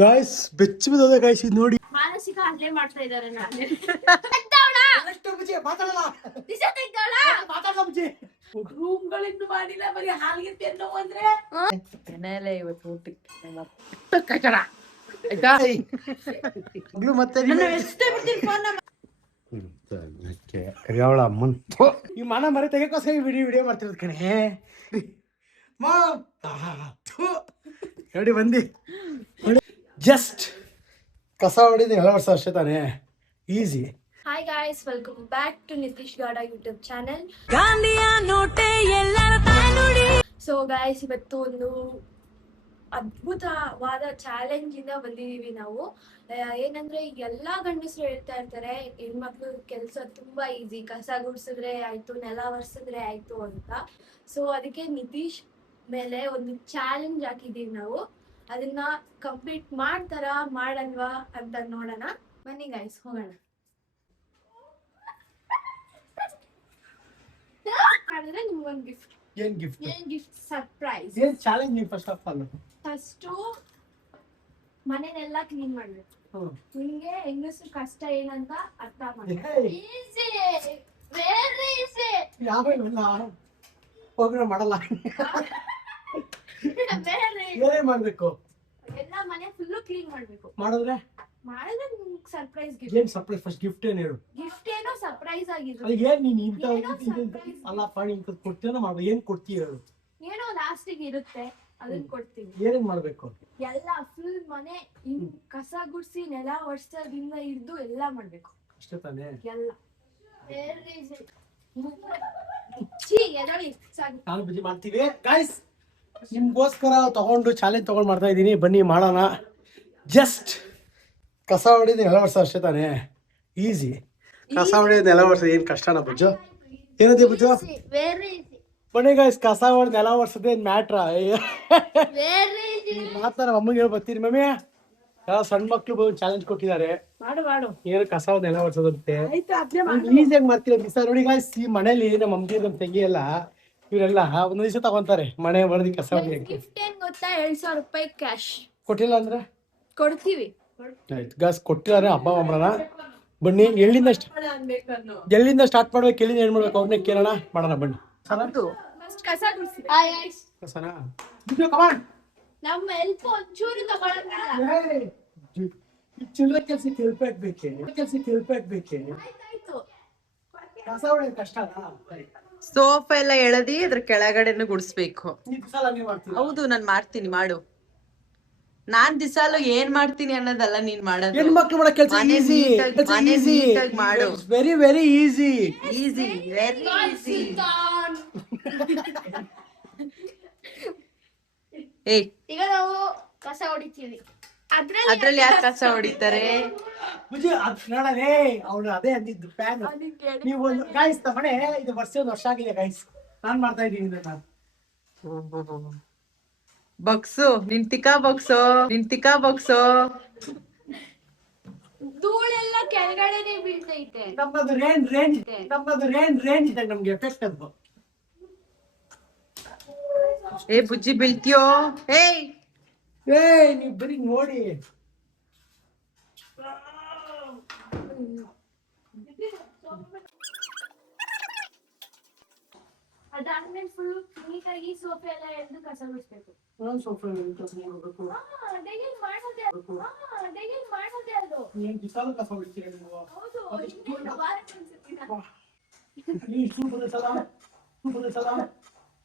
Guys ಬೆಚ್ಚ ಬಿದ್ದೋದೆ guys ಇದು ನೋಡಿ. ಮಾನಸಿಕ ಹಲ್ಲೆ ಮಾಡ್ತಾ ಇದ್ದಾರೆ. ನಾನು ರೂಮ್ ಗಳಿಂದ ಮಾಡಿಲ್ಲ, ಬರೀ ಹಾಲಿಗೆ ತಿನ್ನೋ ಅಂದ್ರೆ ಮನೆಯಲ್ಲೇ ಇವತ್ತು ಊಟಕ್ಕೆ ಕಚಡ ಆಯ್ತಾ. ಮತ್ತೆ ಕರಿಯಾವಳ ಅಮ್ಮನ್ ಈ ಮನ ಮರೆ ತೆಗೆಕೋಸ್ಕರ ವಿಡಿಯೋ ಮಾಡ್ತಿರೋದು ಕಣೆ. ನೋಡಿ ಬಂದಿ ಜಸ್ಟ್ ಕಸ ಹೊಡಿದ 2 ವರ್ಷ ಅಷ್ಟೇ ತಾನೇ, easy. Hi guys, welcome back to Nitish Gowda YouTube channel. So guys, ಇವತ್ತು ಒಂದು ಅದ್ಭುತವಾದ ಚಾಲೆಂಜ್ ಇಂದ ಬಂದಿದೀವಿ ನಾವು. ಏನಂದ್ರೆ ಎಲ್ಲಾ ಗಂಡಸರು ಹೇಳ್ತಾ ಇರ್ತಾರೆ ಹೆಣ್ಮಕ್ಳು ಕೆಲಸ ತುಂಬಾ ಈಸಿ, ಕಸ ಗುಡ್ಸಿದ್ರೆ ಆಯ್ತು, ನೆಲ ಒರೆಸಿದ್ರೆ ಆಯ್ತು ಅಂತ. ಸೊ ಅದಕ್ಕೆ ನಿತೀಶ್ ಮೇಲೆ ಒಂದು ಚಾಲೆಂಜ್ ಹಾಕಿದೀವಿ ನಾವು. ಅದನ್ನ ಕಂಪ್ಲೀಟ್ ಮಾಡ್ತಾರಾ ಮಾಡಲ್ವಾ ಅಂತ ನೋಡೋಣ. ಬನ್ನಿ ಗೈಸ್, ಹೋಗೋಣ. ಮಾಡಿದ್ರೆ ನಿಮ್ಗೊಂದು ಗಿಫ್ಟ್. ಏನ್ ಗಿಫ್ಟ್? ಏನ್ ಗಿಫ್ಟ್? ಸರ್ಪ್ರೈಸ್. ಏನ್ ಚಾಲೆಂಜ್? ನೀವು ಫಸ್ಟ್ ಆಫ್ ಆಲ್ ಮನೆನೆಲ್ಲ ಕ್ಲೀನ್ ಮಾಡ್ಬೇಕು. ನಿಮ್ಗೆ ಹೆಂಗಸರು ಕಷ್ಟ ಏನಂತ ಅರ್ಥ ಮಾಡಿ. Easy, very easy. ಯಾವೆಲ್ಲ ಹೋಗ್ರೆ ಮಾಡಲ್ಲ. ಏನೇ ಮಾಡ್ಬೇಕು? ಎಲ್ಲ ಮನೆ ಫುಲ್ಲು ಕ್ಲೀನ್ ಮಾಡ್ಬೇಕು. ಮಾಡಿದ್ರೆ ನಿಮ್ಗೆ ಸರ್ಪ್ರೈಸ್ ಗಿಫ್ಟ್. ಏನ್ ಸರ್ಪ್ರೈಸ್? ಫಸ್ಟ್ ಗಿಫ್ಟ್ ಏನ್ ಹೇಳು. ಗಿಫ್ಟ್ ಏನೋ ಸರ್ಪ್ರೈಸ್ ಆಗಿದ್ರು. ಅದು ಏನ್ ನೀನ್ ಇಂತ ಅಲ್ಲ ಪಾಣಿ ಇಂತ ಕೊಡ್ತೀನ ಮಾಡ್ಬೇಕು. ಏನ್ ಕೊಡ್ತೀಯ ಹೇಳು. ಏನೋ ಲಾಸ್ಟಿಗೆ ಇರುತ್ತೆ, ಅದನ್ನ ಕೊಡ್ತೀವಿ. ಏನೇನ್ ಮಾಡ್ಬೇಕು? ಎಲ್ಲ ಫುಲ್ ಮನೆ ಕಸ ಗುಡ್ಸಿ ನೆಲ ಒರ್ಸೋದ್ರಿಂದ ಹಿಡ್ದು ಎಲ್ಲ ಮಾಡ್ಬೇಕು. ಅಷ್ಟೇ ತಾನೇ? ಎಲ್ಲ ನಾನು ಬಿಜಿ ಮಾಡ್ತೀವಿ ಗಾಯ್ಸ್. ನಿಮ್ಗೋಸ್ಕರ ತಗೊಂಡು ಚಾಲೆಂಜ್ ತಗೊಂಡು ಮಾಡ್ತಾ ಇದ್ದೀನಿ. ಬನ್ನಿ ಮಾಡೋಣ. ಜಸ್ಟ್ ಕಸ ಹೊಡಿದ 2 ವರ್ಷ ಅಷ್ಟೇ ತಾನೇ, ಈಸಿ. ಕಸ ಹೊಡಿಯೋದು 2 ವರ್ಷ ಏನ್ ಕಷ್ಟನಾ ಬುಜ್ಜು? ಏನಂತೀವಿ ಬುಜ್ಜು? ಬನ್ನಿ ಗಾಯ್ಸ್, ಕಸ ಹೊಡೆದು 2 ವರ್ಷದ ಏನ್ ಮ್ಯಾಟ್ರ? ಮಾತಾಡ ಅಮ್ಮಗೆ ಹೇಳಿ ಬರ್ತೀರಿ. ಮಮ್ಮಿ ಯಾವ ಸಣ್ಣ ಮಕ್ಳು ಚಾಲೆಂಜ್ ಕೊಟ್ಟಿದ್ದಾರೆ, ಏನು ಕಸ ಹೊಡೆದು 2 ವರ್ಷದಂತೆ ಈಸಿಯಾಗಿ ಮಾಡ್ತೀರ ದಿವಸ. ನೋಡಿ ಗಾಯ್ಸ್, ಈ ಮನೇಲಿ ನಮ್ಮ ಅಮ್ಮಿ ನಮ್ಮ ತಂಗಿ ಎಲ್ಲ ಇವರೆಲ್ಲ ಒಂದ್ ದಿವಸ ತಗೊಂತಾರೆ ಮನೆ ಹೊಡೆದು ಕಸ ಹೊಡಿಯಕ್ಕೆ. ಗಿಫ್ಟ್ ಏನ್ ಗೊತ್ತಾ? 2,000 ರೂಪಾಯಿ ಕ್ಯಾಶ್. ಕೊಟ್ಟಿಲ್ಲ ಅಂದ್ರೆ ಕೊಡ್ತೀವಿ. ಆಯ್ತು ಗಾಯ್ಸ್, ಕೊಟ್ಟಿದ್ದಾರೆ. ಹಬ್ಬ ಮಾಡೋಣ ಬನ್ನಿ. ಎಲ್ಲಿಂದ ಸ್ಟಾರ್ಟ್ ಮಾಡ್ಬೇಕು, ಎಲ್ಲಿಂದ ಏನ್ ಮಾಡ್ಬೇಕು ಅವ್ರನ್ನೇ ಕೇಳೋಣ, ಮಾಡೋಣ ಬನ್ನಿ. ಕಸ ಗುಡ್ಸಿ. ಕಸನಾ? ನಮ್ಮ ಹೆಲ್ಪ್ ಒಂಚೂರು ತಗೊಳಂಗಿಲ್ಲ. ಚಿಲ್ಲರೆ ಕೆಲ್ಸಕ್ಕೆ ಹೆಲ್ಪ್ ಆಗ್ಬೇಕೆ? ಕಸ ಹೊಡೆಯೋದು ಕಷ್ಟನಾ? ಸೋಫಾ ಎಲ್ಲ ಎಳದಿ ಅದ್ರ ಕೆಳಗಡೆನು ಗುಡಿಸ್ಬೇಕು. ಹೌದು, ನಾನ್ ಮಾಡ್ತೀನಿ, ಮಾಡು. ನಾನ್ ದಿಸಾಲು ಏನ್ ಮಾಡ್ತೀನಿ ಅನ್ನೋದಲ್ಲ ನೀನ್ ಮಾಡೋದು. ಹೆಣ್ಮಕ್ಳು ಮಾಡೋ ಕೆಲಸ ಈಸಿ, ಮಾಡು. Very very easy, easy, very easy. ಏಯ್, ಈಗ ನಾವು ಕಸ ಹೊಡಿತೀವಿ. ಅದ್ರಲ್ಲಿ ಯಾರು ಕಸ ಹೊಡಿತಾರೆ? ನೋಡೇ ಅವ್ನು ಅದೇ ಅಂದಿದ್ದು ಫ್ಯಾನ್. ನೀವು ಒಂದು ಗಾಯ್ಸ್ ಮನೆ ಇದು ವರ್ಷ ಆಗಿದೆ ಗಾಯ್ಸ್, ನಾನ್ ಮಾಡ್ತಾ ಇದ್ದೀನಿ ಇದನ್ನ. ಬಕ್ಸು ನಿನ್ ತಿಕಾ ಬಕ್ಸೋ. ಧೂಳೆಲ್ಲ ಕೆಳಗಡೆನೆ ಬೀಳ್ತೈತೆ. ನಮ್ಮದು ರೇಂಜ್ ಇದೆ ನಮ್ಗೆ ಎಫೆಕ್ಟ್ ಅದು. ಏ ಬುಜ್ಜಿ ಬೀಳ್ತೀಯೋ? ಏಯ್ ನೀವ್ ಬರೀ ನೋಡಿ. ಅದಾದ್ಮೇಲೆ ಫುಲ್ ನೀಟಾಗಿ ಸೋಫೆ ಎಲ್ಲ ಎಳೆದು ಕಸ ಗುಡಿಸ್ಬೇಕು. ಮಾಡೋದೇ ಅದು.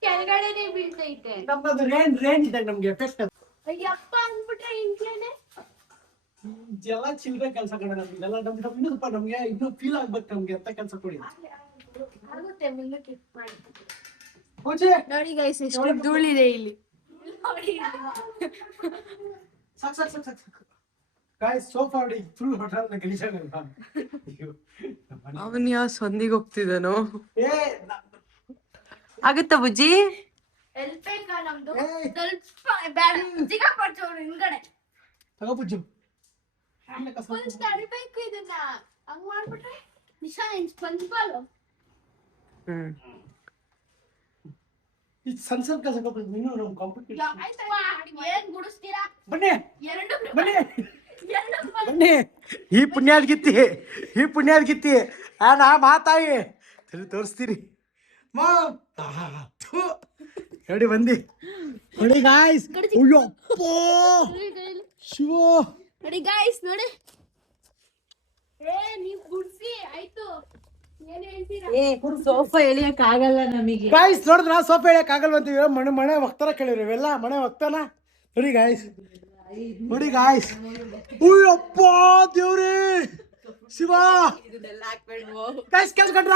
ಕೆಳಗಡೆನೆ ಬೀಳ್ತೈತೆ. ನಮ್ಮದು ರೇಂಜ್ ಇದೆ ನಮ್ಗೆ ಎಫೆಕ್ಟ್ ಅದು. ಅಯ್ಯಪ್ಪ ಅಂದ್ಬಿಟ್ರೆ ಇಂಟ್ಲೇನೆ ಎಲ್ಲ ಚಿಲ್ಲರೆ ಕೆಲಸ ಕಡೆ ನಮ್ಗೆಲ್ಲ ನಮ್ಗೆ ಇನ್ನೂ ಫೀಲ್ ಆಗ್ಬೇಕು ನಮ್ಗೆ ಅಂತ ಕೆಲಸ ಕೊಡಿ. ಆಗುತ್ತೆ ಮುಂದಕ್ಕೆ ಮಾಡಿ. ನೋಡಿ ಗೈಸ್, ಎಷ್ಟು ಧೂಳಿದೆ ಇಲ್ಲಿ. ಸೋಫಾ ಹೊಡಿ ಫುಲ್ ಹೋಟೆಲ್ ಗಲೀಜಾಗ. ಅವನ್ ಯಾವ ಸಂದಿಗೆ ಹೋಗ್ತಿದ್ದಾನೋ? ಆಗುತ್ತಾ ಬುಜ್ಜಿ? ಹೆಲ್ಪ್ ಬೇಕಾ ನಮ್ದು? ಹಿಂಗಡೆ ತಗೋ ಬುಜ್ಜು. ತಡಿಬೇಕು ಇದನ್ನ. ಹಂಗ್ ಮಾಡ್ಬಿಟ್ರೆ ನಿಶಾ ಸ್ಪಂಜ್ ಬಾಲು. ಸಣ್ಣ ಕೆಲಸ ಇನ್ನೂ ನಮ್ಮ ಕಾಂಪಿಟೇಷನ್. ಏನ್ ಗುಡಿಸ್ತೀರಾ? ಬನ್ನಿ ಎರಡು ಬನ್ನಿ ಬನ್ನಿ. ಈ ಪುಣ್ಯಾದ್ ಗಿತ್ತಿ ನಾ ಮಾತಾಯಿ ತೋರಿಸ್ತೀನಿ ನೋಡಿ ಬಂದಿ ನೋಡಿ ಗಾಯ್ಸ್. ಅಯ್ಯಪ್ಪೋ ಶಿವ ನೋಡಿ ಗಾಯ್ಸ್ ನೋಡಿ. ನೀವ್ ಗುಡ್ಸಿ ಆಯ್ತು. ಏನ್ ಹೇಳ್ತೀರಾ? ಸೋಫಾ ಎಳಿಯಕ್ ಆಗಲ್ಲ ನಮಗೆ. ಗಾಯ್ಸ್ ನೋಡಿದ್ರ ಸೋಫಾ ಹೇಳಕ್ ಆಗಲ್ಲ ಅಂತೀವಿ. ಮನೆ ಒಕ್ತಾರ ಕೇಳಿವ್ರಿ ಇವೆಲ್ಲ ಮನೆ ಒಕ್ತಾನ. ನೋಡಿ ಗಾಯ್ಸ್ ಅಯ್ಯಪ್ಪ ದೇವ್ರಿ ಶಿವ ಗಾಯ್ಸ್ ಕೇಳ್ಕೊಂಡ್ರ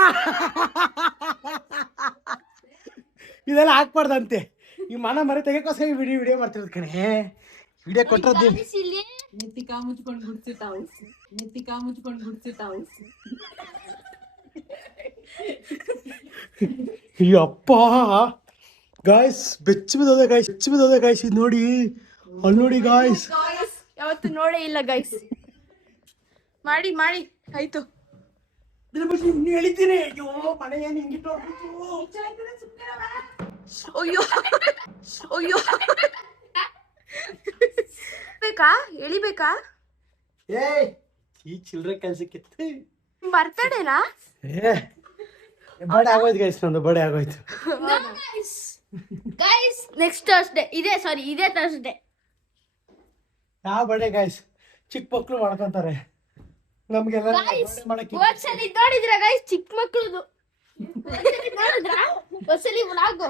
ಇದೆಲ್ಲ ಹಾಕ್ಬಾರ್ದಂತೆ. ಈ ಮನ ಮರೆ ತೆಗೋಸ್ಕರ ವಿಡಿಯೋ ಮಾಡ್ತಿರೋದು ಕಣೆ. ವಿಡಿಯೋ ಕೊಟ್ಟದ್ದು ನೆತ್ತಿಕಾ ಮುಚ್ಕೊಂಡು ಗುಡ್ಸಿತಾವು. ಅಪ್ಪ ಗಾಯ್ಸ್ ಬೆಚ್ಚ ಬಿದ್ದೋದೆ ಗಾಯ್ಸ್ ಇದು ನೋಡಿ. ಅಲ್ಲಿ ನೋಡಿ ಗಾಯ್ಸ್ ಯಾವತ್ತು ನೋಡೇ ಇಲ್ಲ ಗಾಯ್ಸ್. ಮಾಡಿ ಆಯ್ತು. ಹೇಳಿದ್ದೀನಿ ಅಯ್ಯೋ ಮನೆ ಏನು ಹಿಂಗಿಟ್ಟು ಅಯ್ಯೋ ಎಳಿಬೇಕಾ? ಈ ಚಿಲ್ಡ್ರೆ ಕೆಲ್ಸಕ್ಕೆ ಬರ್ತಡೇನಾ? ಬರ್ಡೇ ಆಗೋಯ್ತು ಗಾಯ್ಸ್. ನಂದು ಬರ್ಡೇ ಆಗೋಯ್ತು ಗೈಸ್. ನೆಕ್ಸ್ಟ್ ಥರ್ಸ್ಡೇ ಇದೇ ಥರ್ಸ್ಡೇ. ಯಾವ ಬರ್ಡೇ ಗಾಯ್ಸ್? ಚಿಕ್ಕ ಮಕ್ಳು ಮಾಡ್ಕೊಂತಾರೆ. ನಮ್ಗೆಲ್ಲ ಒಂದ್ಸಲಿ ನೋಡಿದ್ರ ಗೈಸ್ ಚಿಕ್ಕ ಮಕ್ಳದು? ಒಂದ್ಸಲಿ ವ್ಲಾಗ್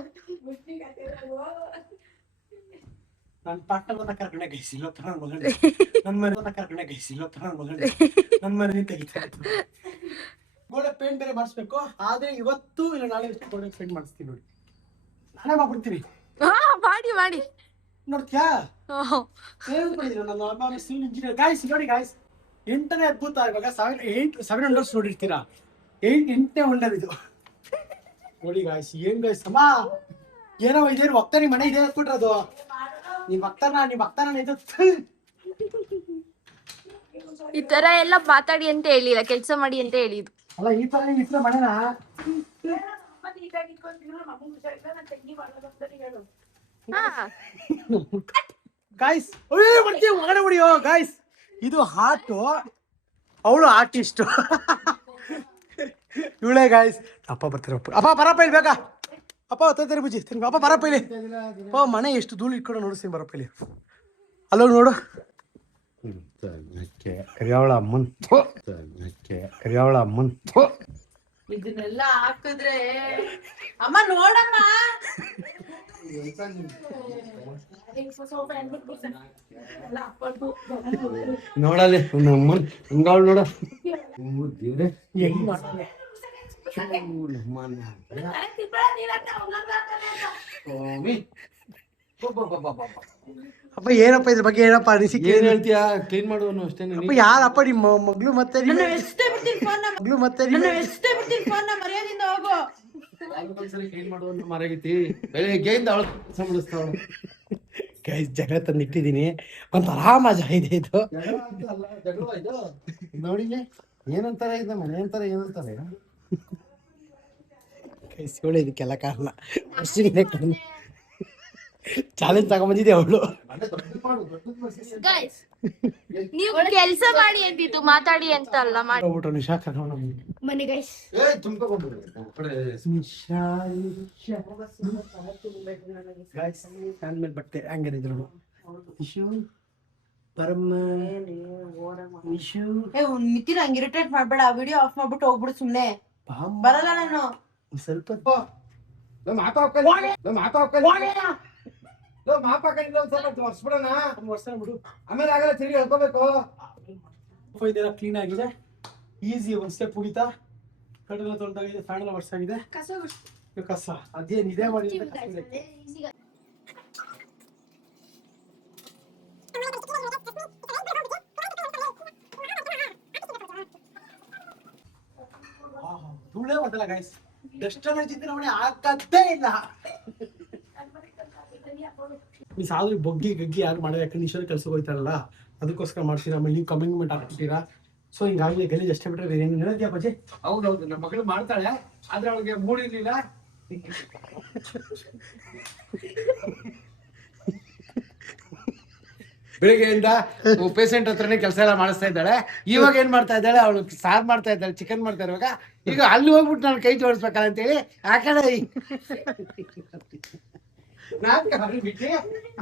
ನನ್ನ ಪಾರ್ಟ್ನರ್ ಕರ್ಕೊಂಡೆ ಗೈಸ್. ಇಲ್ಲೊತ್ತ ನನ್ನ ಮಗನೇ ನನ್ನ ಮನೆ ತೆಗಿತಾ ಇತ್ತು. ಗೋಡೆ ಪೇಂಟ್ ಬೇರೆ ಮಾಡಿಸ್ಬೇಕು. ಆದ್ರೆ ಇವತ್ತು ಇಲ್ಲ ನಾಳೆ ಗೋಡೆ ಪೇಂಟ್ ಮಾಡಿಸ್ತೀನಿ ನೋಡಿ. ನಾನೇ ಮಾಡ್ಬಿಡ್ತೀನಿ. ಮಾಡಿ ನೋಡ್ತೀಯಾ ನನ್ನ ಸಿವಿಲ್ ಇಂಜಿನಿಯರ್ ಗಾಯ್ಸ್. ನೋಡಿ ಗಾಯ್ಸ್ 8ನೇ ಅದ್ಭುತ. ಇವಾಗ 7 ವಂಡರ್ಸ್ ನೋಡಿರ್ತೀರಾ. 8ನೇ ವಂಡರ್ ಇದು ನೋಡಿ ಗಾಯ್ಸ್. ಏನ್ ಗಾಯ್ಸ್ ಅಮ್ಮ ಏನೋ ಇದೇನು ಒಕ್ತಾನಿ ಮನೆ ಇದೆ ಅಂದ್ಬಿಟ್ರದು. ನೀವ್ ಅಕ್ತಾನ ಇದು ಈ ತರ ಎಲ್ಲ ಮಾತಾಡಿ ಅಂತ ಹೇಳಿಲ್ಲ, ಕೆಲ್ಸ ಮಾಡಿ ಅಂತ ಹೇಳಿದ್ರು. ಅಲ್ಲ ಈ ತರ ಮನೆನಾ ಗಾಯ್ಸ್. ಬರ್ತೀವಿ ಒಳಗಡೆ ಹೊಡಿಯೋ ಗಾಯ್ಸ್. ಇದು ಹಾಟು, ಅವಳು ಆರ್ಟಿಸ್ಟು ಇವಳೇ ಗಾಯ್ಸ್. ಅಪ್ಪ ಬರ್ತಾರೆ. ಅಪ್ಪ ಬರಪ್ಪ ಇಲ್ಲಿ ಬೇಕಾ? ಅಪ್ಪ ಹೊತ್ತೈತಾರೆ ಬುಜ್ಜಿ ತಿನ್ಬೇಕು. ಅಪ್ಪ ಬರಪ್ಪ ಇಲ್ಲಿ. ಅಪ್ಪ ಮನೆ ಎಷ್ಟು ಧೂಳು ಇಟ್ಕೊಂಡು ನೋಡಿಸ್ತೀನಿ. ಬರಪ್ಪ ಇಲ್ಲಿ. ಅಲ್ಲೋ ನೋಡು ಕರಿಯಾವಳ ಅಮ್ಮನ್ ಇದನ್ನೆಲ್ಲ ಹಾಕಿದ್ರೆ ಅಮ್ಮ ನೋಡಮ್ಮ. ನೋಡಲ್ಲಿ ಅಮ್ಮನ್ ಹಂಗಾವಳು ನೋಡ. ಹೆಂಗ್ ಮಾಡ್ತಾನೆ ಅಪ್ಪ ಏನಪ್ಪ ಇದ್ರ ಬಗ್ಗೆ ಏನಪ್ಪ ಅನಿಸಿಕೆ ಏನ್ ಹೇಳ್ತೀಯಾ? ಕ್ಲೀನ್ ಮಾಡುವನು ಅಷ್ಟೇ. ಅಪ್ಪ ಯಾರಪ್ಪ ನಿಮ್ಮ ಮಗಳು ಮತ್ತೆ ಮರ್ಯಾದಿಂದ ಹೋಗು. ಕ್ಲೀನ್ ಮಾಡುವನು ಮರಗೈತಿ. ಬೆಳಿಗ್ಗೆಯಿಂದ ಅವಳು ಕೆಲಸ ಮಾಡಿಸ್ತಾವಳು. ಗೈಸ್ ಜಗಳ ತಂದು ಇಟ್ಟಿದ್ದೀನಿ. ಒಂಥರ ಮಜಾ ಇದೆ ಇದು. ನೋಡಿ ಏನಂತಾರೆ ಇದು ಮನೆ ಅಂತಾರೆ ಏನಂತಾರೆ. ಗೈಸ್ ಇವಳು ಇದಕ್ಕೆಲ್ಲ ಕಾರಣ. ಚಾಲೆಂಜ್ ತಗೊಂಬಂದಿದೆ ಅವಳು. ಗೈಸ್ ನೀವು ಕೆಲಸ ಮಾಡಿ ಅಂತಿತ್ತು, ಮಾತಾಡಿ ಅಂತ ಅಲ್ಲ. ಹೋಗ್ಬಿಟ್ಟು ನಿಶಾ ಕರ್ಕೊಂಡು ಮನೆ ಗೈಸ್. ಮೇಲೆ ಬಟ್ಟೆ ಹಂಗೇನಿದ್ರು ಇಶು ಪರಮ ಇಶು ಮಿತಿನ ಹಂಗ ಇರಿಟೇಟ್ ಮಾಡ್ಬೇಡ. ವಿಡಿಯೋ ಆಫ್ ಮಾಡ್ಬಿಟ್ಟು ಹೋಗ್ಬಿಡು ಸುಮ್ನೆ. ಬರಲ್ಲ ನಾನು ಸ್ವಲ್ಪ ಆಮೇಲೆ ಆಗಲ್ಲ ತಿರುಗಿ ಹೇಳ್ಕೋಬೇಕು. ಇದೆಲ್ಲ ಕ್ಲೀನ್ ಆಗಿದೆ. ಈಸಿ ಒಂದ್ ಸ್ಟೆಪ್ ಮುಗಿತಾ. ಕಡೆಲ್ಲ ತೊಗೊಂಡಾಗಿದೆ. ಫ್ಯಾನ್ ಎಲ್ಲ ವರ್ಷ ಆಗಿದೆ. ಕಸ ಅದೇನ್ ಇದೇ ಮಾಡಿ ಧೂಳೇ ಬರ್ತಲ್ಲ ಗೈಸ್. ಡಸ್ಟರ್ ಚಿಂತೆ ಮನೆ ಹಾಕದ್ದೇ ಇಲ್ಲ. ನೀವು ಸಾಧ್ರೆ ಬಗ್ಗಿ ಗಗ್ಗಿ ಯಾರು ಮಾಡೋದು? ಯಾಕಂದ್ರೆ ಈಶ್ವರ ಕೆಲ್ಸಕ್ಕೆ ಹೋಗ್ತಾರಲ್ಲ ಅದಕ್ಕೋಸ್ಕರ ಮಾಡ್ತೀರಾ. ಆಮೇಲೆ ನೀವು ಕಮಿಟ್ಮೆಂಟ್ ಹಾಕ್ತೀರಾ. ಸೊ ಹಿಂಗಾಗಿ ಗಲೀಜ್ ಅಷ್ಟೇ ಬಿಟ್ರೆ ಬೇರೆ ಏನು ಹೇಳತ್ತೀಯ ಬಜ್ಜಿ? ಹೌದೌದು, ನಮ್ಮ ಮಗಳು ಮಾಡ್ತಾಳೆ. ಆದ್ರೆ ಅವಳಿಗೆ ಮೂಡಿರ್ಲಿಲ್ಲ. ಬೆಳಿಗ್ಗೆಯಿಂದ ಪೇಷಂಟ್ ಹತ್ರನೇ ಕೆಲಸ ಎಲ್ಲ ಮಾಡಿಸ್ತಾ ಇದ್ದಾಳೆ. ಇವಾಗ ಏನ್ ಮಾಡ್ತಾ ಇದ್ದಾಳೆ, ಅವಳು ಸಾರ್ ಮಾಡ್ತಾ ಇದ್ದಾಳೆ, ಚಿಕನ್ ಮಾಡ್ತಾ ಇರುವಾಗ ಈಗ ಅಲ್ಲಿ ಹೋಗ್ಬಿಟ್ಟು ನಾನು ಕೈ ಜೋಡಿಸ್ಬೇಕಲ್ಲ ಅಂತೇಳಿ ಆ ಕಡೆ ಬಿಟ್ಟು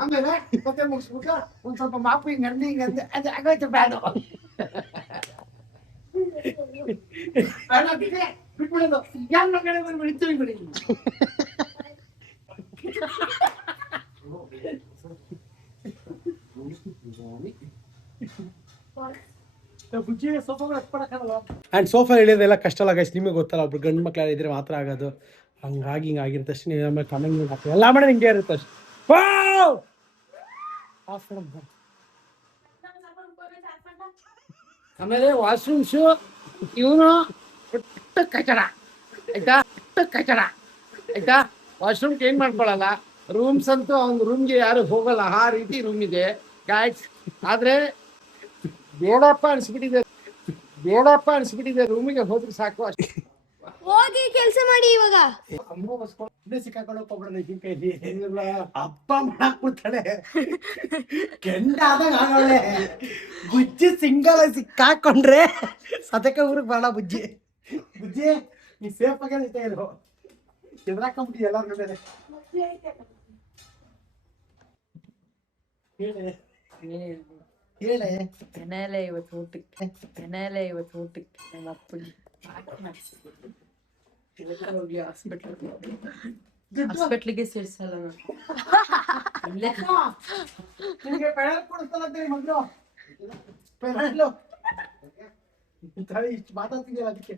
ಆಮೇಲೆ ಮತ್ತೆ ಮುಗಿಸ್ಬಿಟ್ಟು ಒಂದ್ ಸ್ವಲ್ಪ ಮಾಪು ಹಿಂಗ್ ಅಂದು ಹಿಂಗ್ ಅಂದೆ ಅದು ಆಗೋಯ್ತು ಬ್ಯಾಡು ಬಿಟ್ಬಿಡೋದು ಯಾವ ಕಡೆ ಬಂದ್ಬಿಡಿ ಬಿಡಿ. ಆ್ಯಂಡ್ ಸೋಫಾ ಇಳಿಯೋದೆಲ್ಲ ಕಷ್ಟ ಅಲ್ಲ ಗೈಸ್, ನಿಮಗೆ ಗೊತ್ತಲ್ಲ, ಒಬ್ರು ಗಂಡು ಮಕ್ಳು ಇದ್ರೆ ಮಾತ್ರ ಆಗೋದು. ಹಂಗಾಗಿ ಹಿಂಗಾಗಿರುತ್ತೆ ಅಷ್ಟೇ. ನೀವು ಆಮೇಲೆ ಕಮೆಂಟ್ ಹಾಕಿ ಎಲ್ಲ ಮಾಡಿ ಹಿಂಗೆ ಇರುತ್ತೆ ಅಷ್ಟೇ. ಆಮೇಲೆ ವಾಶ್ರೂಮ್ಸು ಇವನು ಪುಟ್ಟ ಕಚಡ ಆಯ್ತಾ, ಪುಟ್ಟ ಕಚಡ ಆಯ್ತಾ. Washroom clean ಮಾಡ್ಕೊಳಲ್ಲ. ರೂಮ್ಸ್ ಅಂತೂ ಅವ್ನ ರೂಮ್ಗೆ ಯಾರು ಹೋಗಲ್ಲ, ಆ ರೀತಿ ರೂಮ್ ಇದೆ ಗಾಯ್ಸ್. ಆದ್ರೆ ಬೇಡಪ್ಪ ಅನ್ಸ್ಬಿಟ್ಟಿದೆ ರೂಮಿಗೆ ಹೋದ್ರೆ ಸಾಕು ಅಷ್ಟೇ. ಹೋಗಿ ಕೆಲಸ ಮಾಡಿ ಇವಾಗ. ಸಿಕ್ಕಾಕೊಂಡು ಹೋಗ್ಬಿಡೋಣ ನಿನ್ ಕೈಲಿ. ಅಪ್ಪ ಮಾಡಾಕ್ಬಿಡ್ತಾಳೆ, ಕೆಂಡ ಆದಾಗ ಆಗೋಳೆ. ಬುಜ್ಜಿ ಸಿಂಗಲ್ ಸಿಕ್ಕಾಕೊಂಡ್ರೆ ಸತಕ ಊರಿಗೆ ಬರೋಣ. ಬುಜ್ಜಿ ನೀ ಸೇಫ್ ಆಗಿ ನಿಂತ ಇರು. ಎದ್ರಾಕೊಂಬಿಟ್ಟಿ ಎಲ್ಲಾರ ಮೇಲೆ. ಹೇಳೆ ಎನೆಲೆ ಇವತ್ತು ಊಟಕ್ಕೆ ನಮ್ಮ ಅಪ್ಪಗೆ ಹಾಸ್ಪಿಟ್ಲಿಗೆ ಸೇರ್ಸಲ್ಲ ನಿನಗೆ ಪೆಡಲ್ ಕೊಡಿಸ್ತಾರಂತೇಳಿ ಮೊದಲು ಪೆಡಲ್ಲು ಇಷ್ಟು ಮಾತಾಡ್ತಿದ್ದೀರ. ಅದಕ್ಕೆ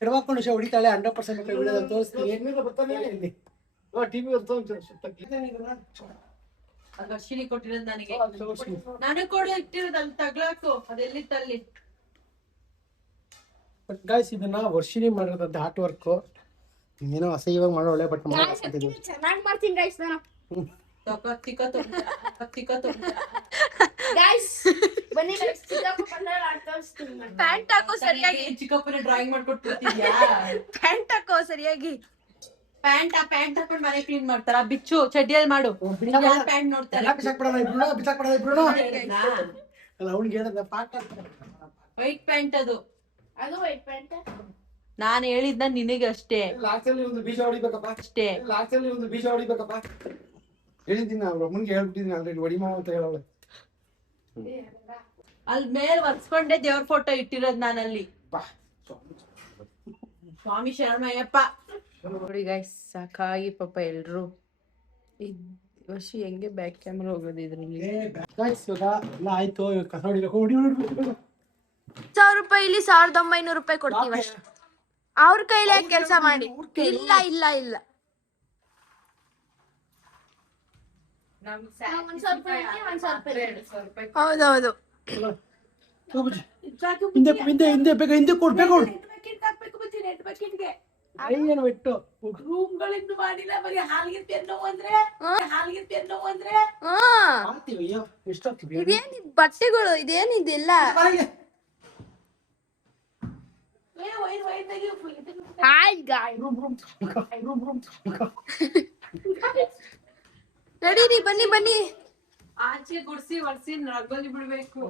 ಎಡವಾಕೊಂಡು ಹೊಡಿತಾಳೆ. 100% ಹೊಡಿಯೋದು ತೋರಿಸ್ತೀನಿ. ಬರ್ತಾನೆ ಇಲ್ಲಿ ಟಿವಿ ವರ್ಷಿನಿ ಕೊಟ್ಟಿರೋದು ನನಗೆ. ನನಗೆ ಕೂಡ ಇಟ್ಟಿರೋದು ಅಲ್ಲಿ ತಗ್ಲಾಕು, ಅದೆಲ್ಲಿತ್ತಲ್ಲಿ. ಗಾಯ್ಸ್ ಇದನ್ನ ವರ್ಷಿನಿ ಮಾಡಿರೋದಂತ ಆರ್ಟ್ ವರ್ಕ್. ಏನೋ ಅಸಹ್ಯವಾಗಿ ಮಾಡೋಳೆ, ಬಟ್ ಚೆನ್ನಾಗಿ ಮಾಡ್ತೀನಿ ಗೈಸ್ ನಾನು. ಬನ್ನಿ ಪ್ಯಾಂಟ್ ಹಾಕೋ ಸರಿಯಾಗಿ. ಚಿಕ್ಕಪ್ಪನ ಡ್ರಾಯಿಂಗ್ ಮಾಡ್ಕೊಟ್ಬಿಡ್ತಿದ್ಯಾ? ಪ್ಯಾಂಟ್ ಹಾಕೋ ಸರಿಯಾಗಿ. ಪ್ಯಾಂಟ್ ಹಾಕೊಂಡು ಮನೆ ಕ್ಲೀನ್ ಮಾಡ್ತಾರ. ಬಿಚ್ಚು ಚಡ್ಡಿಯಲ್ಲಿ ಮಾಡು. ಪ್ಯಾಂಟ್ ನೋಡ್ತಾರೆ. ವೈಟ್ ಪ್ಯಾಂಟ್ ಅದು ವೈಟ್ ಪ್ಯಾಂಟ್. ನಾನು ಹೇಳಿದ್ನ ನಿನಗೆ ಅಷ್ಟೇ. ಒಂದು ಬೀಜ ಹೊಡಿಬೇಕಪ್ಪ ಅಷ್ಟೇ. ಒಂದು ಬೀಜ ಹೊಡಿಬೇಕಪ್ಪ ಹೇಳಿದ್ದೀನಿ. ಅವ್ರ ಅಮ್ಮನ್ಗೆ ಹೇಳ್ಬಿಟ್ಟಿದ್ದೀನಿ ಆಲ್ರೆಡಿ, ಹೊಡಿಮಾ ಅಂತ ಹೇಳೋಳೆ. ಅಲ್ಲಿ ಮೇಲ್ ಒರ್ಸ್ಕೊಂಡೆ ದೇವ್ರ ಫೋಟೋ ಇಟ್ಟಿರೋದ್ ನಾನಲ್ಲಿ. ಸ್ವಾಮಿ ಶರಣಯ್ಯಪ್ಪ. ನೋಡಿ ಗೈಸ್, ಸಾಕಾಗಿ ಪಾಪ ಎಲ್ರು. ವರ್ಷ ಹೆಂಗೆ ಬ್ಯಾಕ್ ಕ್ಯಾಮ್ರಾ ಹೋಗೋದು ಇದ್ರಲ್ಲಿ. ಆಯ್ತು, ಕಸ ಹೊಡಿಬೇಕು. 1000 ರೂಪಾಯಿಲಿ 1900 ರೂಪಾಯಿ ಕೊಡ್ತೀವಿ ಅಷ್ಟೇ. ಅವ್ರ ಕೈಲಿ ಕೆಲಸ ಮಾಡಿ. ಇಲ್ಲ ಹೌದೌದು. ಹಿಂದೆ ಕೊಡ್ಬೇಕು. ಏನು ಬಿಟ್ಟು ರೂಮ್ಗಳಿಂದ ಮಾಡಿಲ್ಲ, ಬರೀ ಹಾಲ್ಗೆ ತೆನ್ನೋ ಅಂದ್ರೆ ಇದೇನ್ ಬಟ್ಟೆಗಳು, ಇದೇನಿದೆಲ್ಲ. ನಡೀರಿ, ಬನ್ನಿ. ಆಚೆ ಗುಡ್ಸಿ ಒರ್ಸಿ ರಂಗೋಲಿ ಬಿಡ್ಬೇಕು.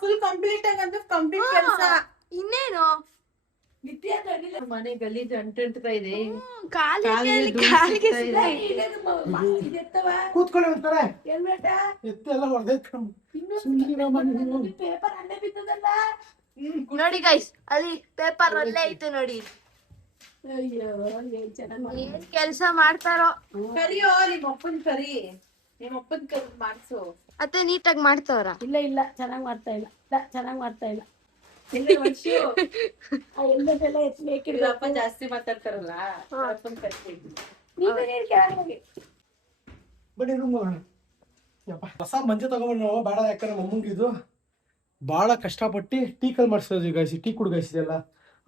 ಫುಲ್ ಕಂಪ್ಲೀಟ್ ಆಗಂತ ಕಂಪ್ಲೀಟ್ ಕೆಲಸ. ಇನ್ನೇನು ಮನೆ ಗಲೀಜು ಅಂಟಿಡ್ತಾ ಇದೆ. ಕೂತ್ಕೊಳ್ಳಿ ಒಂಥರ ಎತ್ತೆಲ್ಲ ಹೊಡೆದೈತೆ. ನೋಡಿ ಗೈಸ್, ಅಲ್ಲಿ ಪೇಪರ್ ಅಲ್ಲೇ ಐತೆ ನೋಡಿ. ಏನ್ ಕೆಲ್ಸ ಮಾಡ್ತಾರೋ. ಕರಿಯೋ ನಿಮ್ಮ ಅಪ್ಪನ್ ಕರಿ, ನಿಮ್ಮ ಅಪ್ಪನ್ ಕರಿ ಮಾಡ್ಸು. ಅತ್ತೆ ನೀಟಾಗಿ ಮಾಡ್ತಾವ್ರ? ಇಲ್ಲ ಚೆನ್ನಾಗ್ ಮಾಡ್ತಾ ಇಲ್ಲ. ಅಪ್ಪ ಜಾಸ್ತಿ ಮಾತಾಡ್ತಾರಲ್ಲ, ಅಪ್ಪನ್ ಕರಿ. ಬನ್ನಿ ರೂಮ್ ಹೊಸ ಮಂಚೆ ತಗೊಂಡ್ಬಂದು ನಾವು ಬೇಡ. ಯಾಕಂದ್ರೆ ಮಮ್ಮಂಗೆ ಇದು ಭಾಳ ಕಷ್ಟಪಟ್ಟು ಟೀ ಕಲ್ ಮಾಡಿಸೋದು ಗಾಯಿಸಿ, ಟೀ ಕುಡ್ ಗಾಯಿಸಿದೆಲ್ಲ.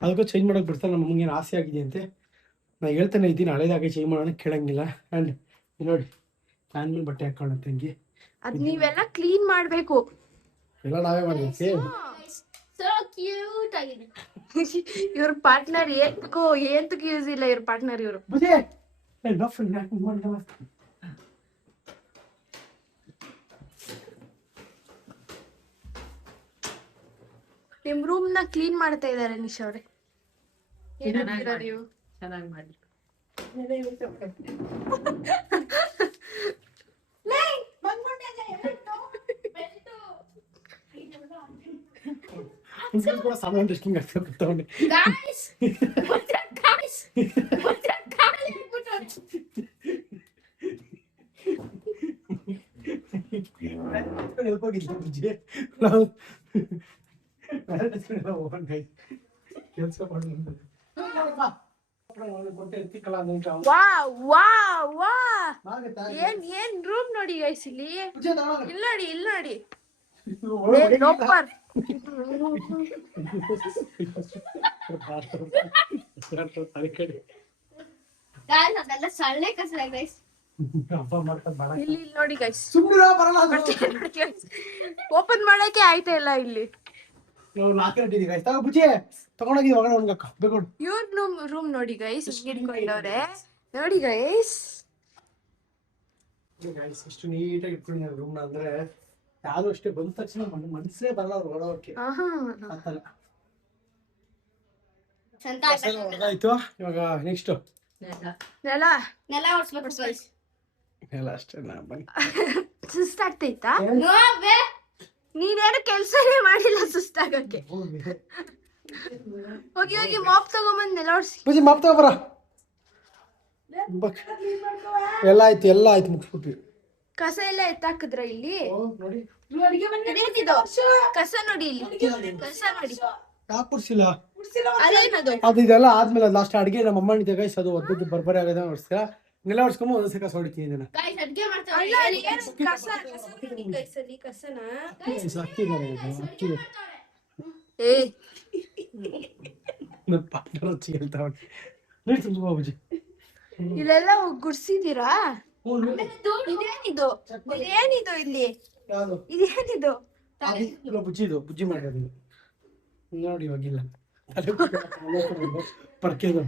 ಅದಕ್ಕೂ ಚೇಂಜ್ ಮಾಡೋಕೆ ಬಿಡ್ತಾರೆ. ನಮ್ಮ ಮಮ್ಮಂಗೆ ಏನು ಆಸೆ ಆಗಿದೆ ಅಂತೆ. ನಾನು ಹೇಳ್ತಾನೆ ಇದ್ದೀನಿ, ಹಳೇದಾಗೆ ಚೇಂಜ್ ಮಾಡೋಣ ಕೇಳಂಗಿಲ್ಲ. ಆ್ಯಂಡ್ ನೋಡಿ ಫ್ಯಾನ್ ಮೇಲೆ ಬಟ್ಟೆ ಹಾಕೊಳ್ಳೋ ತಂಗಿ. ಅದ್ ನೀವೆಲ್ಲ ಕ್ಲೀನ್ ಮಾಡ್ಬೇಕು. ಎಲ್ಲ ನಾವೇ ಮಾಡ್ಬೇಕು. ಇವ್ರ ಪಾರ್ಟ್ನರ್ ಏಂತಕ್ಕೂ ಯೂಸ್ ಇಲ್ಲ. ಇವ್ರ ಪಾರ್ಟ್ನರ್ ಇವರು. ನಿಮ್ ರೂಮ್ ನ ಕ್ಲೀನ್ ಮಾಡ್ತಾ ಇದಾರೆ ನಿಶಾ ಅವ್ರೆ. ಏನ್ ಹೇಳ್ತೀರಾ ನೀವು? ಚೆನ್ನಾಗಿ ಮಾಡಿ. ಕೂಡ ಸಾಮಾನ್ಯ ಇಂಟ್ರೆಸ್ಟಿಂಗ್ ಆಗ್ತದೆ ತಗೊಂಡು. Guys, what's up, guys? What's up, guys? ಹೋಗಿದ್ದೆ ಬುಜ್ಜಿ ಕೆಲಸ ಏನ್ ರೂಮ್ ನೋಡಿ ಗೈಸ್ ಇಲ್ಲಿ. ಇಲ್ಲಿ ನೋಡಿ ಅದೆಲ್ಲ ಸೊಳ್ಳೆ ಕಸ ಗೈಸ್. ಇಲ್ಲಿ ನೋಡಿ ಗೈಸ್, ಓಪನ್ ಮಾಡಕ್ಕೆ ಆಯ್ತಾ ಇಲ್ಲ ಇಲ್ಲಿ. ಬುಜ್ಜಿ ತಗೊಂಡೋಗಿ ಒಣಗಕ್ಕ ಬೇಕು. ಇವ್ರ ರೂಮ್ ನೋಡಿ ಗೈಸ್, ಹಿಡ್ಕೊಂಡವ್ರೆ ನೋಡಿ ಗೈಸ್. ಎಷ್ಟು ನೀಟಾಗಿ ಇಟ್ಕೊಂಡಿದ್ದಾರೆ ರೂಮ್ನ ಅಂದ್ರೆ ಯಾರು ಅಷ್ಟೇ ಬಂದ ತಕ್ಷಣ ಮನಸ್ಸೇ ಬರಲ್ಲ ಅವ್ರು ಹೊರಡೋಕೆ. ಆಯ್ತು, ಇವಾಗ ನೆಕ್ಸ್ಟ್ ನೆಲ ಒರ್ಸ್ಬೇಕು ಗೈಸ್. ಎಲ್ಲ ಅಷ್ಟೇ ನಾ ಬನ್ನಿ. ಸುಸ್ತಾಗ್ತೈತಾ? ನೀನೇನು ಕೆಲ್ಸನೇ ಮಾಡಿಲ್ಲ ಸುಸ್ತಾಗಕ್ಕೆ. ಹೋಗಿ ಮಾಪ್ ತಗೊಂಬಂದ್ ನೆಲ ಒರ್ಸಿ. ಬುಜ್ಜಿ ಮಾಪ್ ತಗೋಬರ. ಎಲ್ಲ ಆಯ್ತು ಮುಗಿಸ್ಬಿಟ್ವಿ. ಕಸ ಎಲ್ಲ ಎತ್ತಾಕಿದ್ರ ಇಲ್ಲಿ? ನೋಡಿ ಕಸ ನೋಡಿ ಇಲ್ಲಿ, ಕಸ ನೋಡಿ. ಯಾಕೆ ಕುರ್ಸಿಲ್ಲ? ಅದೇನದು? ಅದು ಇದೆಲ್ಲ ಆದ್ಮೇಲೆ ಲಾಸ್ಟ್ ಅಡಿಗೆ ನಮ್ಮ ಅಮ್ಮ ನಿಂತೆ ಗೈಸ್, ಅದು ಒದ್ದದ್ದು ಬರ್ಬರಿ ಆಗದ ನೋಡ್ತೀರಾ. ನೆಲ ಹೊಡ್ಸ್ಕೊಂಬ ಒಂದೊಂದ್ಸರಿ ಕಸ ಹೊಡಿತೀನಿ ಇದನ್ನ. ಇಲ್ಲೆಲ್ಲ ಗುಡ್ಸಿದೀರಾ? ಇದೇನಿದು ಇಲ್ಲಿ? ಇದೇನಿದು? ಬುಜ್ಜಿ ಮಾಡೋದು ನೋಡಿ. ಇವಾಗಿಲ್ಲ ಪರ್ಕೆದು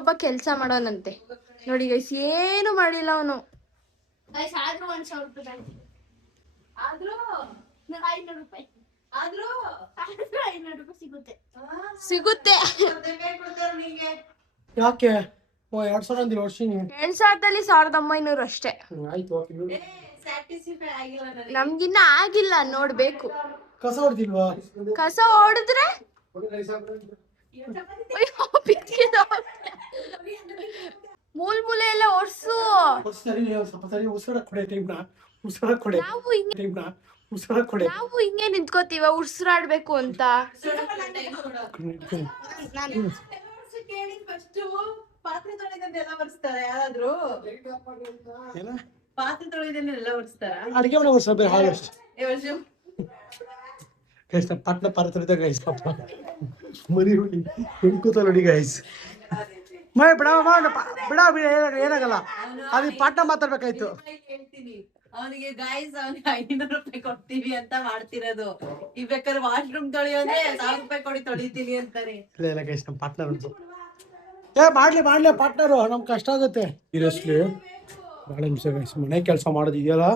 ಒಬ್ಬ ಕೆಲ್ಸ ಮಾಡೋನಂತೆ ನೋಡಿ ಗೈಸ್, ಏನು ಮಾಡಿಲ್ಲ ಅವನು. ಆದ್ರೂ 1,000 ರೂಪಾಯಿ ಆದ್ರೂ 500 ರೂಪಾಯಿ ಆದ್ರೂ 500 ರೂಪಾಯಿ ಸಿಗುತ್ತೆ. ಯಾಕೆ 2,000 ಅಂದಿಲ್ಲ ವರ್ಷಿನಿ? 2,000ದಲ್ಲಿ 1,900 ಅಷ್ಟೇ. ಆಯ್ತು, ನಮ್ಗಿನ್ನ ಆಗಿಲ್ಲ, ನೋಡ್ಬೇಕು. ಕಸ ಹೊಡ್ದಿಲ್ವಾ? ಕಸ ಹೊಡೆದ್ರೆ ಮೂಲೆ ಎಲ್ಲ ಒರ್ಸು. ನಾವು ಹಿಂಗೆ ನಿಂತ್ಕೋತೀವ ಉಸಿರಾಡ್ಬೇಕು ಅಂತ. ಪಾತ್ರೆ ತೊಳೆದನ್ನೆಲ್ಲ ಒರೆಸ್ತಾರ ಯಾರಾದ್ರೂ? ಪಾತ್ರೆ ತೊಳೆದನ್ನೆಲ್ಲ ಒರೆಸ್ತಾರ? ಅಡಿಗೆ ಮನೆ ವರ್ಷ ಬೇರೆ ಹಾಳು ಅಷ್ಟೇ ಗೈಸ್. ಪಟ್ನ ಪಾತ್ರೆ ಗೈಸ್, ಪಾಪ ಮರಿ ಹುಳಿ ಹೆಂಗ್ ಕೂತ ನೋಡಿ ಗೈಸ್. ಬಿಡ ಏನಾಗಲ್ಲ, ಅದು ಪಾಟ್ನ ಮಾತಾಡ್ಬೇಕಾಯ್ತು. ಹೇಳ್ತೀನಿ ಅವನಿಗೆ ಗೈಸ್, ಅವ್ನಿಗೆ 500 ರೂಪಾಯಿ ಕೊಡ್ತೀವಿ ಅಂತ ಮಾಡ್ತಿರೋದು. ಈ ಬೇಕಾದ್ರೆ ವಾಶ್ರೂಮ್ ತೊಳೆಯೋದ್ರೆ 1,000 ರೂಪಾಯಿ ಕೊಡಿ ತೊಳಿತೀನಿ ಅಂತಾನೆ. ಇಲ್ಲ ಗೈಸ್, ನಮ್ಮ ಪಾರ್ಟ್ನರ್ ಮಾಡ್ಲಿ ಪಾರ್ಟ್ನರು, ನಮ್ಗೆ ಕಷ್ಟ ಆಗುತ್ತೆ. ಸೀರಿಯಸ್ಲಿ ಭಾಳ ನಿಮಿಷ ಗೈಸ್, ಮನೆ ಕೆಲಸ ಮಾಡೋದಿದೆಯಲ್ಲ,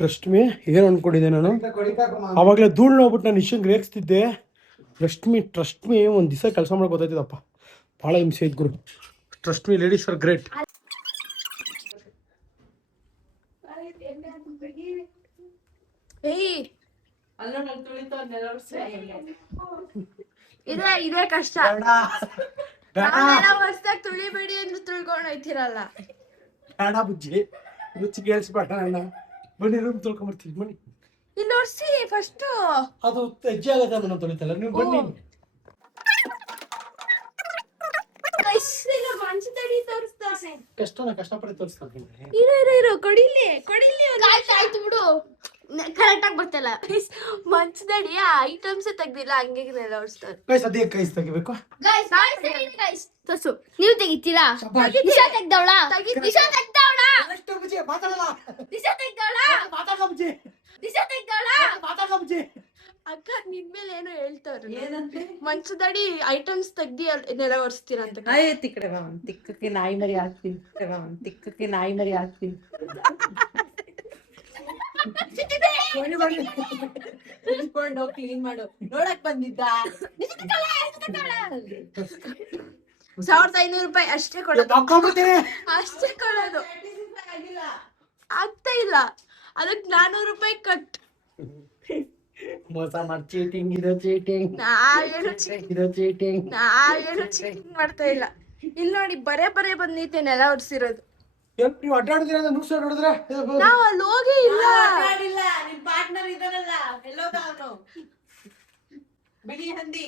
ಟ್ರಸ್ಟ್ ಮೀ ಏನು ಅನ್ಕೊಂಡಿದ್ದೆ ನಾನು. ಆವಾಗಲೇ ಧೂಳು ನೋಡ್ಬಿಟ್ಟು ನಾನು ಇಷ್ಟಂಗೆ ರೇಗಿಸ್ತಿದ್ದೆ. ಟ್ರಸ್ಟ್ ಮೀ ಒಂದು ದಿವಸ ಕೆಲಸ ಮಾಡೋಕೆ ಗೊತ್ತಾಯ್ತದಪ್ಪ. ಭಾಳ ಹಿಂಸೆ ಇದ್ ಗುರು. Trust me, ladies are great. ಇದೇ ಕಷ್ಟ. ಹೊಸ್ದಾಗಿ ತುಳಿಬೇಡಿ ಅಂದ್ರೆ ತುಳ್ಕೊಂಡು ಹೋಯ್ತಿರಲ್ಲ. ಬೇಡ ಬುಜ್ಜಿ, ರುಚಿ ಕೇಳಿಸ್ಬೇಡ. ಬನ್ನಿ ರೂಮ್ ತೊಳ್ಕೊಂಬರ್ತೀವಿ ಬನ್ನಿ. ಇಲ್ಲಿ ಒರ್ಸಿ ಫಸ್ಟ್. ಅದು ಹೆಜ್ಜೆ ಆಗತ್ತೆ ನಾನು ತೊಳಿತಲ್ಲ, ನೀವು ಬನ್ನಿ. ಕಷ್ಟಪಡಿ ತೋರಿಸ್ತಾರೆ. ಇರು ಕೊಡಿಲಿ ಆಯ್ತು ಬಿಡು, ಕರೆಕ್ಟ್ ಆಗಿ ಬರ್ತಲ್ಲ. ಮಂಚದಡಿ ಐಟಮ್ಸ್ ತೆಗ್ದಿಲ್ಲ, ಹಂಗೆ ನೆಲ ಒರೆಸ್ತಾರೆ. ಅದೇ ಕೈಸ್ ತೆಗಿಬೇಕು. ನೀವು ತೆಗಿತೀರಾ? ದಿಶಾ ತೆಗ್ದವಳ ಅಕ್ಕ ನಿನ್ಮೇಲೆ ಏನೋ ಹೇಳ್ತಾವ್ರೆ ಏನಂತೆ ಮಂಚದಡಿ ಐಟಮ್ಸ್ ತೆಗ್ದಿ ನೆಲ ಒರೆಸ್ತೀರಾ ಅಂತ ಆಯ್ತು ಈ ಕಡೆ ಬಾ, ಒಂದ್ ತಿಕ್ಕಕ್ಕೆ ನಾಯಿ ಮರಿ ಹಾಕ್ತೀನಿ, ತಿಕ್ಕಕ್ಕೆ ನಾಯಿ ಮರಿ ಹಾಕ್ತೀನಿ. ಕ್ಲೀನ್ ಮಾಡು, ನೋಡಕ್ ಬಂದಿದ್ದ. 1500 ರೂಪಾಯಿ ಅಷ್ಟೇ ಕೊಡೋದು, ಹಾಕೊಂಡ್ಬಿಡ್ತೀನಿ. ಅಷ್ಟೇ ಕೊಡೋದು. ಆಗ್ತಾ ಇಲ್ಲ, ಅದಕ್ಕೆ 400 ರೂಪಾಯಿ ಕಟ್. ಮೋಸ ಮಾಡಿ ಚೀಟಿಂಗ್ ಇದು ಚೀಟಿಂಗ್ ನಾವೇನು ಇದು ಚೀಟಿಂಗ್. ಚೀಟಿಂಗ್ ಮಾಡ್ತಾ ಇಲ್ಲ. ಇಲ್ಲಿ ನೋಡಿ ಬರೇ ಬಂದೈತೆ ನೆಲ ಒರೆಸಿರೋದು. ನೀವು ಅಡ್ಡಾಡಿದ್ರೆ ನ್ಯೂಸ್ ನೋಡಿದ್ರೆ ನಾವ್ ಅಲ್ಲಿ ಹೋಗೇ ಇಲ್ಲ. ನಿಮ್ ಪಾರ್ಟ್ನರ್ ಇದಾರಲ್ಲ, ಎಲ್ಲೋದ ಅವನು? ಬಿಳಿ ಹಂದಿ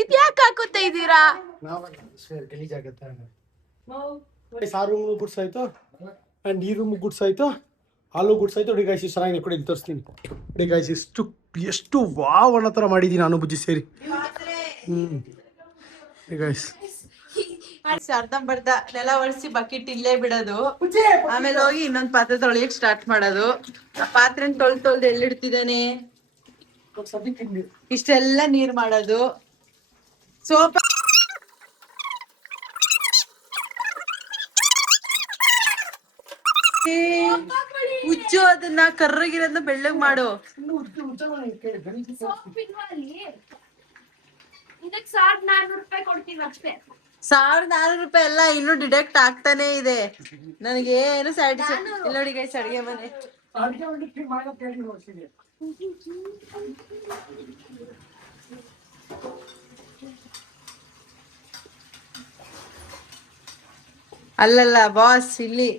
ಇದ್ಯಾಕೆ ಹಾಕೋತಾ ಇದ್ದೀರಾ? ಗಲೀಜಾಗತ್ತೆ. ಆ ರೂಮ್ ಗುಡ್ಸಾಯ್ತು ಅಂಡ್ ಈ ರೂಮ್ ಗುಡ್ಸಾಯ್ತು, ಹಾಲು ಗುಡ್ಸಾಯ್ತು. ನೋಡಿ ಗಾಯ್ಸ್ ಇಷ್ಟು ಚೆನ್ನಾಗಿದೆ, ಕೊಡಿ ತೋರಿಸ್ತೀನಿ. ನೋಡಿ ಗಾಯ್ಸ್ ಎಷ್ಟು ವಾವ್ ಅನ್ನೋ ಥರ ಮಾಡಿದ್ದೀನಿ ನಾನು ಬುಜ್ಜಿ ಸೇರಿ. ಗಾಯ್ಸ್ ಅರ್ಧಂಬರ್ಧ ನೆಲ ಒರೆಸಿ ಬಕೆಟ್ ಇಲ್ಲೇ ಬಿಡೋದು, ಆಮೇಲೆ ಹೋಗಿ ಇನ್ನೊಂದ್ ಪಾತ್ರೆ ತೊಳಿಯಕ್ ಸ್ಟಾರ್ಟ್ ಮಾಡೋದು. ಆ ಪಾತ್ರೆ ತೊಳ್ದು ಎಲ್ಲಿಡ್ತಿದ್ದಾನೆ, ಇಷ್ಟೆಲ್ಲ ನೀರ್ ಮಾಡೋದು. ಸೋಪ್ ಉಜ್ಜು, ಅದನ್ನ ಕರ್ರಗಿರೋದನ್ನ ಬೆಳ್ಳಗ್ ಮಾಡು. ಇದಕ್ಕೆ 1400 ರೂಪಾಯಿ ಕೊಡ್ತೀವಿ ಅಷ್ಟೇ. 1400 ರೂಪಾಯಿ ಎಲ್ಲ ಇನ್ನು ಡಿಡಕ್ಟ್ ಆಗ್ತಾನೆ ಇದೆ. ನನಗೆ ಏನು ಸ್ಯಾಟಿಸ್ಫೈ ಇಲ್ಲ. ನೋಡಿ ಗೈಸ್, ಅಡಿಗೆ ಮನೆ ಅಲ್ಲಲ್ಲ ಬಾಸ್, ಇಲ್ಲಿ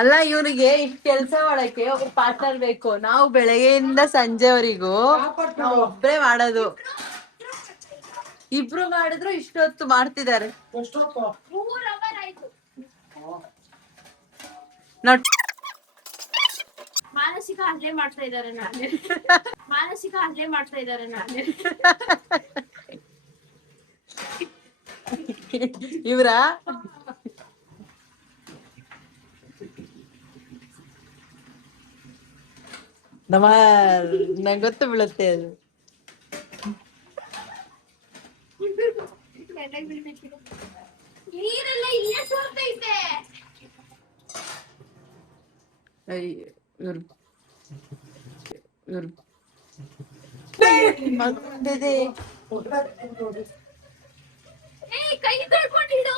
ಅಲ್ಲ, ಇವನಿಗೆ ಇಷ್ಟ ಕೆಲ್ಸ ಮಾಡಕ್ಕೆ ಒಬ್ಬ ಪಾರ್ಟ್ನರ್ ಬೇಕು. ನಾವು ಬೆಳಗ್ಗೆಯಿಂದ ಸಂಜೆವರೆಗೂ ನಾವು ಒಬ್ರೇ ಮಾಡೋದು. ಇಬ್ರು ಮಾಡಿದ್ರು ಇಷ್ಟೊತ್ತು ಮಾಡ್ತಿದ್ದಾರೆ. ನಾವ್ ಮಾನಸಿಕ ಹಲ್ಲೆ ಮಾಡ್ತಾ ಇದಾರೆ ನಾನೇ. ಇವ್ರ ನಮ್ಮ ನಂಗೆ ಗೊತ್ತು ಬೀಳುತ್ತೆ ಅದು. ನೀರೆಲ್ಲ ಇಲ್ಲೇ ಸೋರ್ತೈತೆ. ಕೈ ತೊಳ್ಕೊಂಡಿಡು.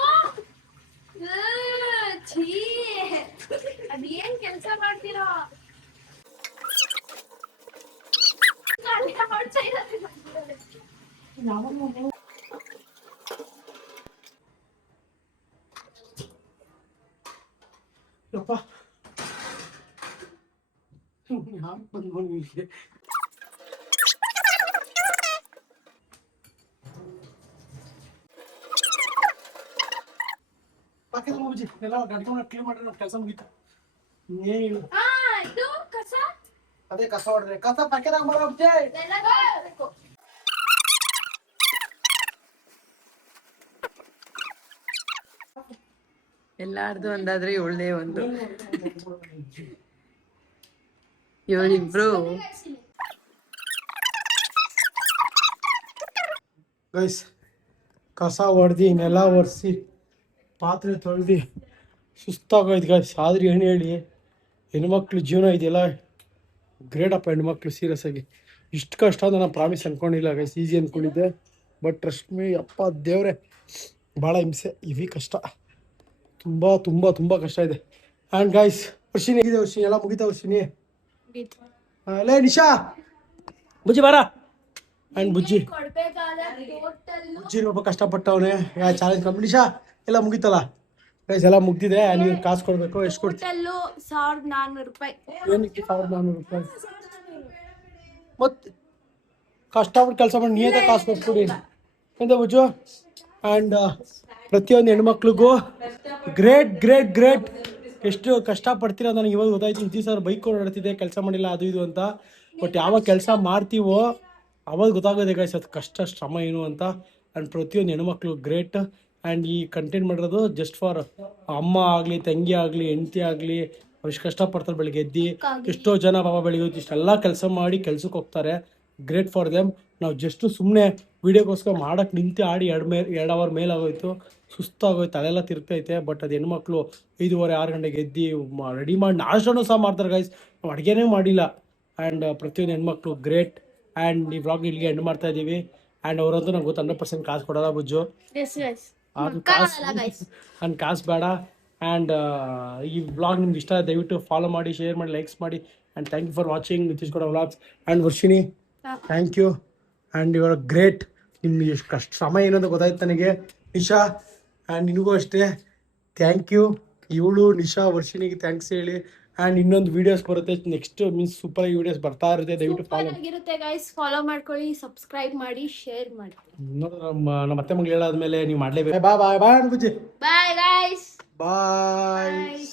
ಛೀ, ಅದೇನ್ ಕೆಲ್ಸ ಮಾಡ್ತೀರೋ? ಕೆಲಸ ಮುಗೀತು. ಇದು ಕಸ, ಅದೇ ಕಸ ಹೊಡೆದ್ರೆ ಕಸ ಪಕ್ಕದಾಗ ಬರೋಬ್ಜೆ. ಎಲ್ಲಾರ್ದು ಒಂದಾದ್ರೆ ಇವಳದೇ ಒಂದು. ಇವಳಿಬ್ರು ಗೈಸ್ ಕಸ ಹೊಡೆದು ನೆಲ ಒರೆಸಿ ಪಾತ್ರೆ ತೊಳೆದು ಸುಸ್ತಾಗೋಯ್ತು ಗೈಸ್. ಆದ್ರೆ ಏನು ಹೇಳಿ, ಹೆಣ್ಮಕ್ಳು ಜೀವನ ಇದೆಯಲ್ಲ ಗ್ರೇಟ್ ಅಪ್ಪ. ಹೆಣ್ಮಕ್ಳು ಸೀರಿಯಸ್ ಆಗಿ ಇಷ್ಟು ಕಷ್ಟ ಅಂತ ನಾನು ಪ್ರಾಮಿಸ್ ಅಂದ್ಕೊಂಡಿಲ್ಲ ಗೈಸ್. ಈಸಿ ಅಂದ್ಕೊಂಡಿದ್ದೆ, ಬಟ್ ಟ್ರಸ್ಟ್ ಮೀ ಅಪ್ಪ ದೇವ್ರೆ, ಭಾಳ ಹಿಂಸೆ, ಇವಿ ಕಷ್ಟ, ತುಂಬ ತುಂಬ ತುಂಬ ಕಷ್ಟ ಇದೆ. ಆ್ಯಂಡ್ ಗೈಸ್ ವರ್ಷಿನಿ ಇದೆ, ವರ್ಷಿನಿ ಎಲ್ಲ ಮುಗಿತಾ. ವರ್ಷಿನಿ ಅಲ್ಲೇ ನಿಶಾ ಬುಜ್ಜಿ ಬಾರ. ಆ್ಯಂಡ್ ಬುಜ್ಜಿ ಒಬ್ಬ ಕಷ್ಟಪಟ್ಟವನೇ ಚಾಲೆಂಜ್ ಕಂಪ್ಲೀಟ್. ನಿಶಾ ಎಲ್ಲ ಮುಗೀತಲ್ಲ ಗೈಸ್, ಎಲ್ಲ ಮುಗ್ದಿದೆ. ನೀವು ಕಾಸು ಕೊಡಬೇಕು. ಎಷ್ಟು ಕೊಡ್ತೀವಿ? 1400 ರೂಪಾಯಿ. ಏನಕ್ಕೆ 1400 ರೂಪಾಯಿ? ಮತ್ತೆ ಕಷ್ಟಪಟ್ಟು ಕೆಲಸ ಮಾಡಿ ನೀವೇ ಕಾಸು ಕೊಟ್ಬಿಡಿ ಎಂತ ಬುಜ್ಜು. ಆ್ಯಂಡ್ ಪ್ರತಿಯೊಂದು ಹೆಣ್ಮಕ್ಳಿಗೂ ಗ್ರೇಟ್ ಗ್ರೇಟ್ ಗ್ರೇಟ್. ಎಷ್ಟು ಕಷ್ಟಪಡ್ತೀರ ನನಗೆ ಇವಾಗ ಗೊತ್ತಾಯ್ತು. ಇಷ್ಟು ದಿವಸ ಬೈಕ್ ಓಡಾಡ್ತಿದ್ದೆ, ಕೆಲಸ ಮಾಡಿಲ್ಲ ಅದು ಇದು ಅಂತ. ಬಟ್ ಯಾವಾಗ ಕೆಲಸ ಮಾಡ್ತೀವೋ ಅವಾಗ ಗೊತ್ತಾಗೋದೆ ಗೈಸ್ ಅದು ಕಷ್ಟ ಶ್ರಮ ಏನು ಅಂತ. ಆ್ಯಂಡ್ ಪ್ರತಿಯೊಂದು ಹೆಣ್ಮಕ್ಳು ಗ್ರೇಟ್. ಆ್ಯಂಡ್ ಈ ಕಂಟೆಂಟ್ ಮಾಡಿರೋದು ಜಸ್ಟ್ ಫಾರ್ ಅಮ್ಮ ಆಗಲಿ ತಂಗಿ ಆಗಲಿ ಹೆಂಡತಿ ಆಗಲಿ ಎಷ್ಟು ಕಷ್ಟಪಡ್ತಾರೆ ಬೆಳಿಗ್ಗೆ ಎದ್ದು ಎಷ್ಟೋ ಜನ ಪಾಪ ಬೆಳಿಗ್ಗೆ ಇಷ್ಟೆಲ್ಲ ಕೆಲಸ ಮಾಡಿ ಕೆಲ್ಸಕ್ಕೆ ಹೋಗ್ತಾರೆ. Great for them. ನಾವು ಜಸ್ಟು ಸುಮ್ಮನೆ ವೀಡಿಯೋಗೋಸ್ಕರ ಮಾಡೋಕ್ಕೆ ನಿಂತು ಆಡಿ 2 ಅವರ್ ಮೇಲಾಗೋಯ್ತು, ಸುಸ್ತಾಗೋಯ್ತು, ತಲೆಲ್ಲ ತಿರ್ತೈತೆ. ಬಟ್ ಅದು ಹೆಣ್ಮಕ್ಳು 5:30-6 ಗಂಟೆಗೆ ಎದ್ದು ರೆಡಿ ಮಾಡಿ ನಾಷ್ಟನೂ ಸಹ ಮಾಡ್ತಾರೆ ಗೈಸ್. ನಾವು ಅಡುಗೆನೇ ಮಾಡಿಲ್ಲ. ಆ್ಯಂಡ್ ಪ್ರತಿಯೊಂದು ಹೆಣ್ಮಕ್ಳು ಗ್ರೇಟ್. ಆ್ಯಂಡ್ ಈ ವ್ಲಾಗ್ ಇಲ್ಲಿಗೆ ಎಂಡ್ ಮಾಡ್ತಾ ಇದ್ದೀವಿ. ಆ್ಯಂಡ್ ಅವರಂತೂ ನಂಗೆ ಗೊತ್ತು 100% ಕಾಸು ಕೊಡೋಲ್ಲ ಬುಜ್ಜು, ಅದು ಕಾಸು ಬೇಡ. ಆ್ಯಂಡ್ ಈ ವ್ಲಾಗ್ ನಿಮ್ಗೆ ಇಷ್ಟ ದಯವಿಟ್ಟು ಫಾಲೋ ಮಾಡಿ, ಶೇರ್ ಮಾಡಿ, ಲೈಕ್ಸ್ ಮಾಡಿ. And thank you for watching Nitish Gowda vlogs. And Varshini thank you. And you are great. ನಿಮ್ಗೆ ಎಷ್ಟು ಕಷ್ಟ ಸಮಯ ಏನಂತ ಗೊತ್ತಾಯ್ತು ನನಗೆ. ನಿಶಾ ಆ್ಯಂಡ್ ನಿನಗೂ ಅಷ್ಟೇ ಥ್ಯಾಂಕ್ ಯು. ಇವಳು ನಿಶಾ ವರ್ಷಿಣಿಗೆ ಥ್ಯಾಂಕ್ಸ್ ಹೇಳಿ. ಆ್ಯಂಡ್ ಇನ್ನೊಂದು ವೀಡಿಯೋಸ್ ಬರುತ್ತೆ ನೆಕ್ಸ್ಟ್, ಮೀನ್ಸ್ ಸೂಪರ್ ವೀಡಿಯೋಸ್ ಬರ್ತಾ ಇರುತ್ತೆ. ದಯವಿಟ್ಟು ಫಾಲೋ ಆಗಿರುತ್ತೆ ಗೈಸ್, ಫಾಲೋ ಮಾಡ್ಕೊಳ್ಳಿ, ಸಬ್ಸ್ಕ್ರೈಬ್ ಮಾಡಿ, ಶೇರ್ ಮಾಡಿ. ನಮ್ಮ ಅತ್ತೆ ಮಗಳು ಹೇಳಾದ್ಮೇಲೆ ನೀವು ಮಾಡಲೇಬೇಕು. ಬಾಯ್ ಬಾಯ್ ಬಾಯ್ ಬುಜ್ಜಿ. Bye guys. ಬಾಯ್.